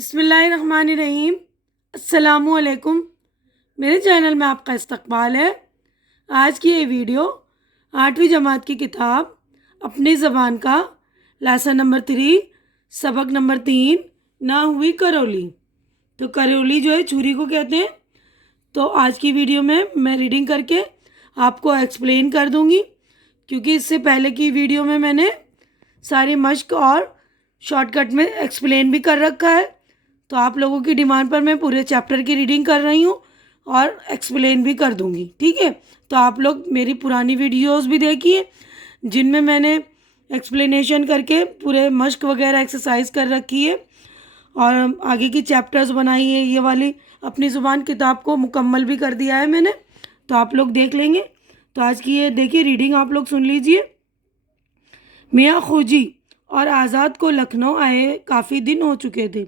بسم اللہ الرحمن الرحیم۔ السلام علیکم، میرے چینل میں آپ کا استقبال ہے۔ آج کی یہ ویڈیو 8ویں جماعت کی کتاب اپنی زبان کا لیسن نمبر 3 سبق نمبر 3 نہ ہوئی کرولی۔ تو کرولی جو ہے چھری کو کہتے ہیں۔ تو آج کی ویڈیو میں ریڈنگ کر کے آپ کو ایکسپلین کر دوں گی، کیونکہ اس سے پہلے کی ویڈیو میں نے ساری مشق اور شارٹ کٹ میں ایکسپلین بھی کر رکھا ہے۔ تو آپ لوگوں کی ڈیمانڈ پر میں پورے چیپٹر کی ریڈنگ کر رہی ہوں اور ایکسپلین بھی کر دوں گی، ٹھیک ہے۔ تو آپ لوگ میری پرانی ویڈیوز بھی دیکھیے جن میں نے ایکسپلینیشن کر کے پورے مشق وغیرہ ایکسرسائز کر رکھی ہے اور آگے کی چیپٹرز بنائی ہے۔ یہ والی اپنی زبان کتاب کو مکمل بھی کر دیا ہے میں نے، تو آپ لوگ دیکھ لیں گے۔ تو آج کی یہ دیکھیے ریڈنگ آپ لوگ سن لیجئے۔ میاں خوجی اور آزاد کو لکھنؤ آئے کافی دن ہو چکے تھے۔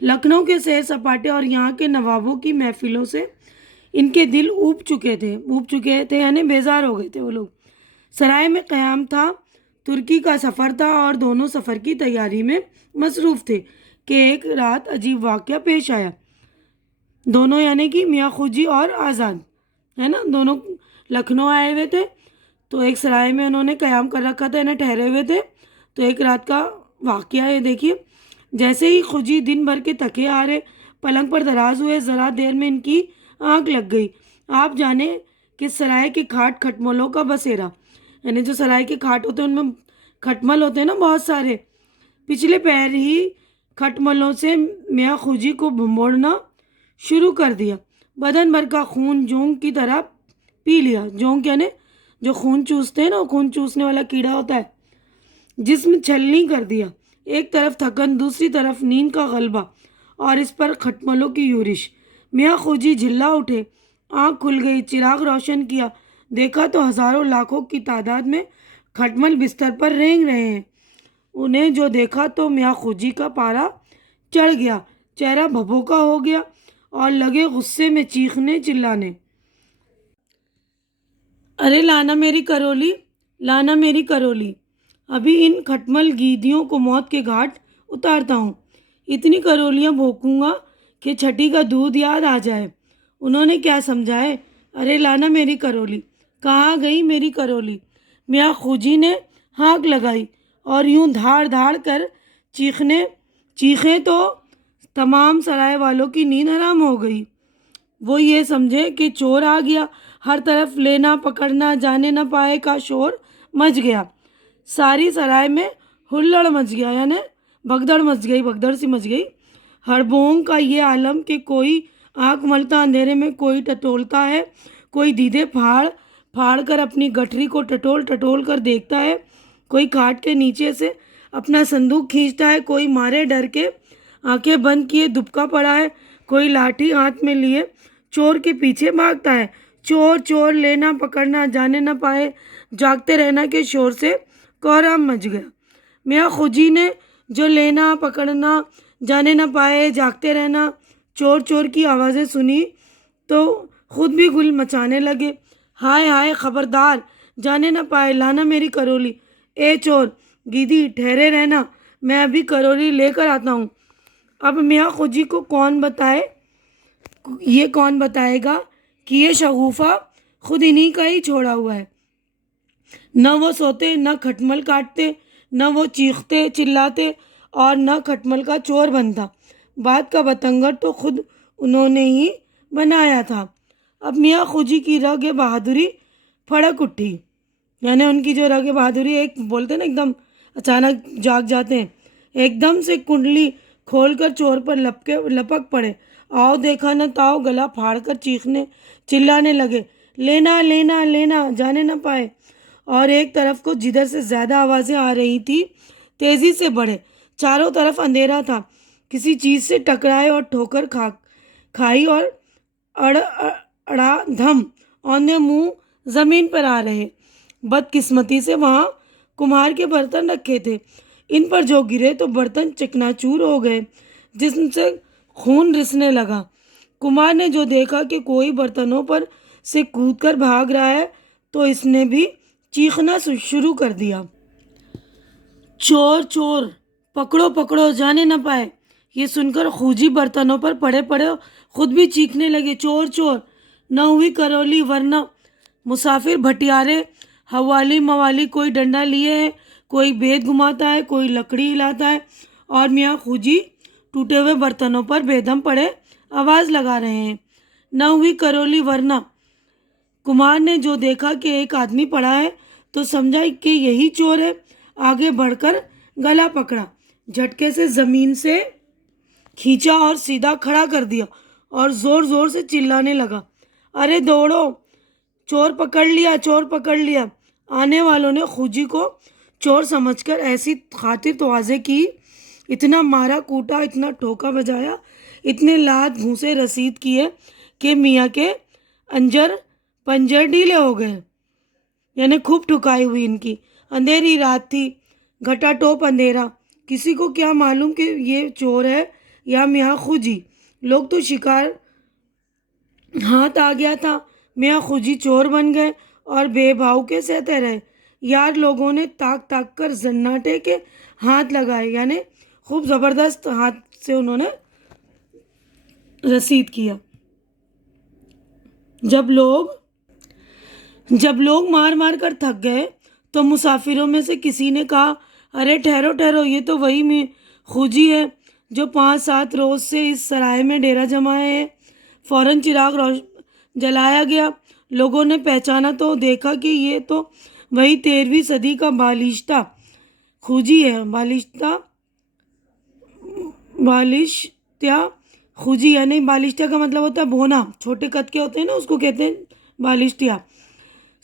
لکھنؤ کے سیر سپاٹے اور یہاں کے نوابوں کی محفلوں سے ان کے دل اوب چکے تھے یعنی بیزار ہو گئے تھے وہ لوگ۔ سرائے میں قیام تھا، ترکی کا سفر تھا اور دونوں سفر کی تیاری میں مصروف تھے کہ ایک رات عجیب واقعہ پیش آیا۔ دونوں یعنی کہ میاں خوجی اور آزاد ہے نا، دونوں لکھنؤ آئے ہوئے تھے۔ تو ایک سرائے میں انہوں نے قیام کر رکھا تھا، یعنی ٹھہرے ہوئے تھے۔ تو ایک رات کا واقعہ ہے، دیکھیے۔ جیسے ہی خوجی دن بھر کے تھکے ہارے پلنگ پر دراز ہوئے، ذرا دیر میں ان کی آنکھ لگ گئی۔ آپ جانے کہ سرائے کے کھاٹ کھٹملوں کا بسیرا، یعنی جو سرائے کے کھاٹ ہوتے ہیں ان میں کھٹمل ہوتے ہیں نا بہت سارے، پچھلے پیر ہی کھٹملوں سے میاں خوجی کو بھنبوڑنا شروع کر دیا۔ بدن بھر کا خون جونگ کی طرح پی لیا۔ جونگ یعنی جو خون چوستے ہیں نا، خون چوسنے والا کیڑا ہوتا ہے۔ جسم چھلنی کر دیا، ایک طرف تھکن، دوسری طرف نیند کا غلبہ اور اس پر کھٹملوں کی یورش۔ میاں خوجی جھلا اٹھے، آنکھ کھل گئی، چراغ روشن کیا، دیکھا تو ہزاروں لاکھوں کی تعداد میں کھٹمل بستر پر رینگ رہے ہیں۔ انہیں جو دیکھا تو میاں خوجی کا پارا چڑھ گیا، چہرہ بھبوکا ہو گیا اور لگے غصے میں چیخنے چلانے۔ ارے لانا میری کرولی، لانا میری کرولی، ابھی ان کھٹمل گیدیوں کو موت کے گھاٹ اتارتا ہوں۔ اتنی کرولیاں بھونکوں گا کہ چھٹی کا دودھ یاد آ جائے۔ انہوں نے کیا سمجھا ہے؟ ارے لانا میری کرولی، کہاں گئی میری کرولی؟ میاں خوجی نے ہانک لگائی اور یوں دھاڑ دھاڑ کر چیخیں تو تمام سرائے والوں کی نیند حرام ہو گئی۔ وہ یہ سمجھے کہ چور آ گیا۔ ہر طرف لینا پکڑنا جانے نہ پائے کا شور مچ گیا۔ ساری سرائے میں ہلڑ مچ گیا، یعنی بھگدڑ سی مچ گئی۔ ہڑبونگ کا یہ عالم کہ کوئی آنکھ ملتا اندھیرے میں، کوئی ٹٹولتا ہے، کوئی دیدے پھاڑ پھاڑ کر اپنی گٹھری کو ٹٹول کر دیکھتا ہے، کوئی کھاٹ کے نیچے سے اپنا صندوق کھینچتا ہے، کوئی مارے ڈر کے آنکھیں بند کیے دبکا پڑا ہے، کوئی لاٹھی ہاتھ میں لیے چور کے پیچھے بھاگتا ہے۔ چور چور، لینا پکڑنا جانے نہ پائے، جاگتے رہنا کے شور سے کوہرام مچ گیا۔ میاں خوجی نے جو لینا پکڑنا جانے نہ پائے، جاگتے رہنا، چور چور کی آوازیں سنی تو خود بھی گل مچانے لگے۔ ہائے ہائے، خبردار، جانے نہ پائے، لانا میری کرولی، اے چور گیدی ٹھہرے رہنا، میں ابھی کرولی لے کر آتا ہوں۔ اب میاں خوجی کو کون بتائے گا کہ یہ شگوفہ خود انہی کا ہی چھوڑا ہوا ہے۔ نہ وہ سوتے، نہ کھٹمل کاٹتے، نہ وہ چیختے چلاتے اور نہ کھٹمل کا چور بنتا۔ بات کا بتنگڑ تو خود انہوں نے ہی بنایا تھا۔ اب میاں خوجی کی رگ بہادری پھڑک اٹھی، یعنی ان کی جو رگ بہادری، ایک بولتے نا ایک دم اچانک جاگ جاتے ہیں، ایک دم سے کنڈلی کھول کر چور پر لپک پڑے۔ آؤ دیکھا نہ تاؤ، گلا پھاڑ کر چیخنے چلانے لگے، لینا لینا لینا جانے نہ پائے۔ اور ایک طرف کو جدھر سے زیادہ آوازیں آ رہی تھی تیزی سے بڑھے۔ چاروں طرف اندھیرا تھا، کسی چیز سے ٹکرائے اور ٹھوکر کھائی اور اڑا دھم اوندے منہ زمین پر آ رہے۔ بدقسمتی سے وہاں کمہار کے برتن رکھے تھے، ان پر جو گرے تو برتن چکنا چور ہو گئے، جسم سے خون رسنے لگا۔ کمہار نے جو دیکھا کہ کوئی برتنوں پر سے کود کر بھاگ رہا ہے تو اس نے بھی چیخنا شروع کر دیا۔ چور چور، پکڑو پکڑو جانے نہ پائے، یہ سن کر خوجی برتنوں پر پڑے پڑے خود بھی چیخنے لگے، چور چور، نہ ہوئی کرولی ورنہ مسافر بھٹیارے حوالی موالی کوئی ڈنڈا لیے ہے، کوئی بید گھماتا ہے، کوئی لکڑی ہلاتا ہے، اور میاں خوجی ٹوٹے ہوئے برتنوں پر بے دم پڑے آواز لگا رہے ہیں۔ نہ ہوئی کرولی ورنہ کمار نے جو دیکھا کہ ایک آدمی پڑا ہے تو سمجھا کہ یہی چور ہے، آگے بڑھ کر گلا پکڑا، جھٹکے سے زمین سے کھینچا اور سیدھا کھڑا کر دیا اور زور زور سے چلانے لگا، ارے دوڑو، چور پکڑ لیا، چور پکڑ لیا۔ آنے والوں نے خوجی کو چور سمجھ کر ایسی خاطر توازے کی، اتنا مارا کوٹا، اتنا ٹھوکا بجایا، اتنے لات گھونسے رسید کیے کہ میاں کے پنجر ڈھیلے ہو گئے، یعنی خوب ٹھکائی ہوئی ان کی۔ اندھیری رات تھی، گھٹا ٹوپ اندھیرا، کسی کو کیا معلوم کہ یہ چور ہے یا میاں خوجی۔ لوگ تو شکار ہاتھ آ گیا تھا، میاں خوجی چور بن گئے اور بے بھاؤ کے سہتے رہے۔ یار لوگوں نے تاک تاک کر زناٹے کے ہاتھ لگائے، یعنی خوب زبردست ہاتھ سے انہوں نے رسید کیا۔ جب لوگ مار مار کر تھک گئے تو مسافروں میں سے کسی نے کہا، ارے ٹھہرو ٹھہرو، یہ تو وہی خوجی ہے جو 5-7 روز سے اس سرائے میں ڈیرا جمائے ہے۔ فوراً چراغ جلایا گیا، لوگوں نے پہچانا تو دیکھا کہ یہ تو وہی 13ویں صدی کا بالشتہ خوجی ہے۔ بالشتہ خوجی، یعنی بالشتہ کا مطلب ہوتا ہے بھونا، چھوٹے قد کے ہوتے ہیں نا، اس کو کہتے ہیں بالشتہ۔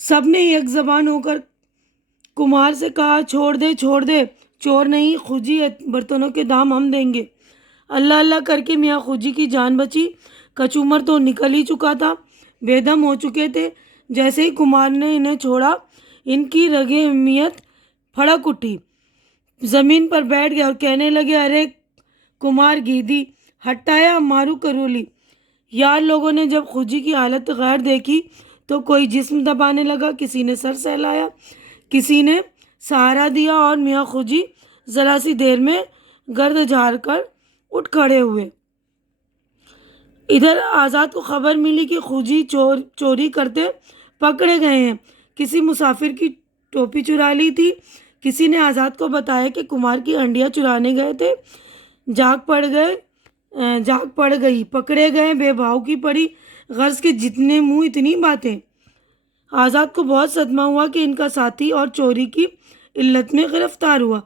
سب نے یک زبان ہو کر کمار سے کہا، چھوڑ دے چھوڑ دے، چور نہیں خوجی ہے، برتنوں کے دام ہم دیں گے۔ اللہ اللہ کر کے میاں خوجی کی جان بچی، کچومر تو نکل ہی چکا تھا، بے دم ہو چکے تھے۔ جیسے ہی کمار نے انہیں چھوڑا، ان کی رگیں میت پھڑک اٹھی، زمین پر بیٹھ گئے اور کہنے لگے، ارے کمار گیدی، ہٹایا مارو کرولی۔ یار لوگوں نے جب خوجی کی حالت غیر دیکھی تو کوئی جسم دبانے لگا، کسی نے سر سہلایا، کسی نے سہارا دیا، اور میاں خوجی ذرا سی دیر میں گرد جھاڑ کر اٹھ کھڑے ہوئے۔ ادھر آزاد کو خبر ملی کہ خوجی چوری کرتے پکڑے گئے ہیں۔ کسی مسافر کی ٹوپی چرا لی تھی، کسی نے آزاد کو بتایا کہ کمار کی ہنڈیاں چرانے گئے تھے، جاگ پڑ گئی، پکڑے گئے، بے بھاؤ کی پڑی، غرض کے جتنے منہ اتنی باتیں۔ آزاد کو بہت صدمہ ہوا کہ ان کا ساتھی اور چوری کی علت میں گرفتار ہوا،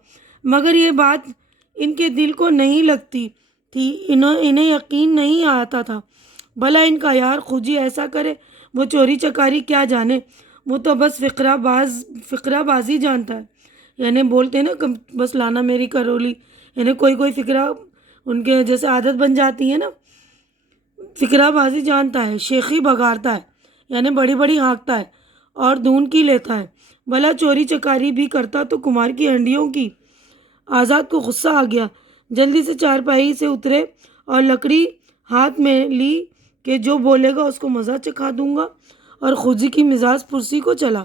مگر یہ بات ان کے دل کو نہیں لگتی تھی، انہیں یقین نہیں آتا تھا۔ بھلا ان کا یار خوجی ایسا کرے، وہ چوری چکاری کیا جانے، وہ تو بس فقرہ بازی جانتا ہے، یعنی بولتے ہیں نا بس لانا میری کرولی، یعنی کوئی فقرہ ان کے جیسے عادت بن جاتی ہے نا، فقرہ بازی جانتا ہے، شیخی بگاڑتا ہے، یعنی بڑی بڑی ہانکتا ہے اور دھون کی لیتا ہے۔ بھلا چوری چکاری بھی کرتا تو کمار کی ہنڈیوں کی۔ آزاد کو غصہ آ گیا، جلدی سے چارپائی سے اترے اور لکڑی ہاتھ میں لی کہ جو بولے گا اس کو مزہ چکھا دوں گا، اور خوجی کی مزاج پرسی کو چلا۔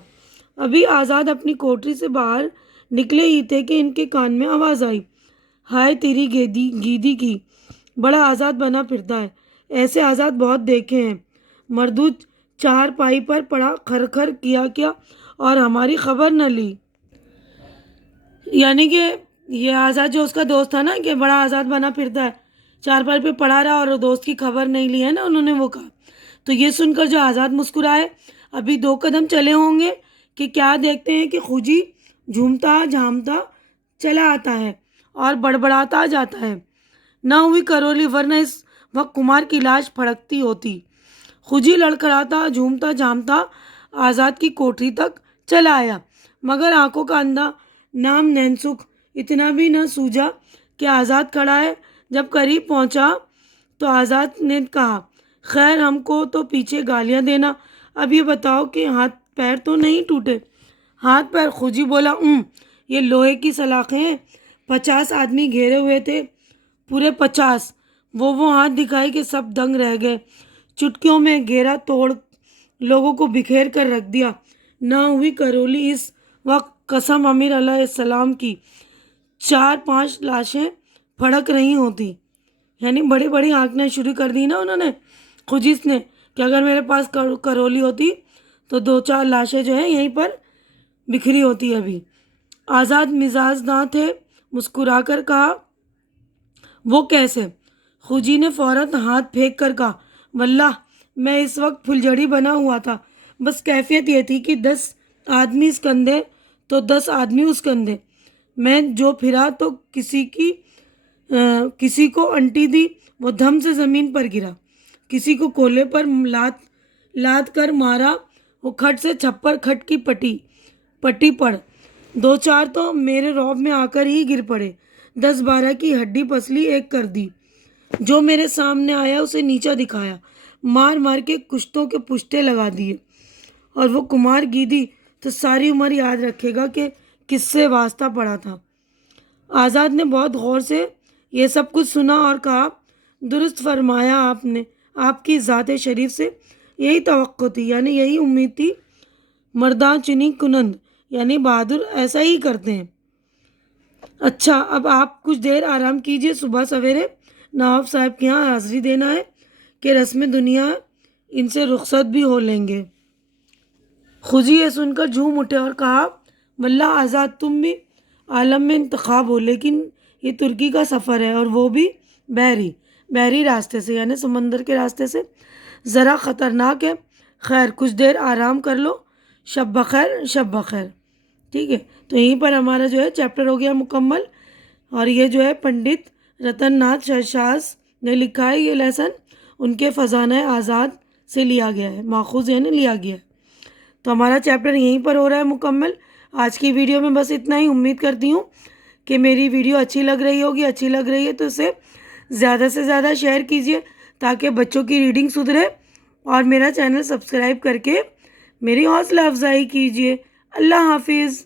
ابھی آزاد اپنی کوٹری سے باہر نکلے ہی تھے کہ ان کے کان میں آواز آئی، ہائے تیری گیدی کی، بڑا آزاد بنا پھرتا ہے، ایسے آزاد بہت دیکھے ہیں۔ مردود چار پائی پر پڑا، کھر کھر کیا اور ہماری خبر نہ لی۔ یعنی کہ یہ آزاد جو اس کا دوست تھا نا کہ بڑا آزاد بنا پھرتا ہے، چار پائی پہ پڑا رہا اور دوست کی خبر نہیں لی ہے نا، انہوں نے وہ کہا۔ تو یہ سن کر جو آزاد مسکرائے، ابھی 2 قدم چلے ہوں گے کہ کیا دیکھتے ہیں کہ خوجی جھومتا جھامتا چلا آتا ہے اور بڑبڑاتا جاتا ہے، نہ ہوئی کرولی ورنہ اس وقت کمار کی لاش پھڑکتی ہوتی۔ خوجی لڑکھڑاتا جھومتا جھامتا آزاد کی کوٹری تک چلا آیا، مگر آنکھوں کا اندھا نام نینسکھ اتنا بھی نہ سوجا کہ آزاد کھڑا ہے۔ جب قریب پہنچا تو آزاد نے کہا، خیر ہم کو تو پیچھے گالیاں دینا، اب یہ بتاؤ کہ ہاتھ پیر تو نہیں ٹوٹے؟ ہاتھ پیر؟ خوجی بولا، یہ لوہے کی سلاخیں ہیں، 50 آدمی گھیرے ہوئے تھے، پورے 50۔ وہ ہاتھ دکھائے کہ سب دنگ رہ گئے، چٹکیوں میں گھیرا توڑ لوگوں کو بکھیر کر رکھ دیا۔ نہ ہوئی کرولی اس وقت قسم امیر علیہ السلام کی 4-5 لاشیں پھڑک رہی ہوتی۔ یعنی بڑی بڑی آنکھیں شروع کر دی نا انہوں نے، خجیس نے، کہ اگر میرے پاس کرولی ہوتی تو 2-4 لاشیں جو ہیں یہیں پر بکھری ہوتی ابھی۔ آزاد مزاج نہ تھے، مسکرا کر کہا وہ کیسے؟ خوجی نے فوراً ہاتھ پھینک کر کہا واللہ میں اس وقت پھلجھڑی بنا ہوا تھا، بس کیفیت یہ تھی کہ 10 آدمی اس کندھے تو 10 آدمی اس کندھے، میں جو پھرا تو کسی کو انٹی دی، وہ دھم سے زمین پر گرا، کسی کو کولے پر لاد کر مارا، وہ کھٹ سے چھپر کھٹ کی پٹی پڑ، 2-4 تو میرے رعب میں آ کر ہی گر پڑے، 10-12 کی ہڈی پسلی ایک کر دی، جو میرے سامنے آیا اسے نیچا دکھایا، مار مار کے کشتوں کے پشتے لگا دیے، اور وہ کمار گیدی تو ساری عمر یاد رکھے گا کہ کس سے واسطہ پڑا تھا۔ آزاد نے بہت غور سے یہ سب کچھ سنا اور کہا درست فرمایا آپ نے، آپ کی ذات شریف سے یہی توقع تھی، یعنی یہی امید تھی، مرداں چنی کنند یعنی بہادر ایسا ہی کرتے ہیں۔ اچھا اب آپ کچھ دیر آرام کیجئے، صبح سویرے نواب صاحب کے یہاں حاضری دینا ہے کہ رسم دنیا ان سے رخصت بھی ہو لیں گے۔ خوجی یہ سن کر جھوم اٹھے اور کہا واللہ آزاد تم بھی عالم میں انتخاب ہو، لیکن یہ ترکی کا سفر ہے اور وہ بھی بحری راستے سے، یعنی سمندر کے راستے سے، ذرا خطرناک ہے، خیر کچھ دیر آرام کر لو، شب بخیر شب بخیر۔ ٹھیک ہے، تو یہیں پر ہمارا جو ہے چیپٹر ہو گیا مکمل، اور یہ جو ہے پنڈت رتن ناتھ شاش نے لکھا ہے، یہ لیسن ان کے فزانہ آزاد سے لیا گیا ہے، ماخوذ یعنی لیا گیا ہے۔ تو ہمارا چیپٹر یہیں پر ہو رہا ہے مکمل۔ آج کی ویڈیو میں بس اتنا ہی، امید کرتی ہوں کہ میری ویڈیو اچھی لگ رہی ہوگی، اچھی لگ رہی ہے تو اسے زیادہ سے زیادہ شیئر کیجیے تاکہ بچوں کی ریڈنگ سدھرے، اور میرا چینل سبسکرائب کر کے میری حوصلہ افزائی کیجیے۔ اللہ حافظ۔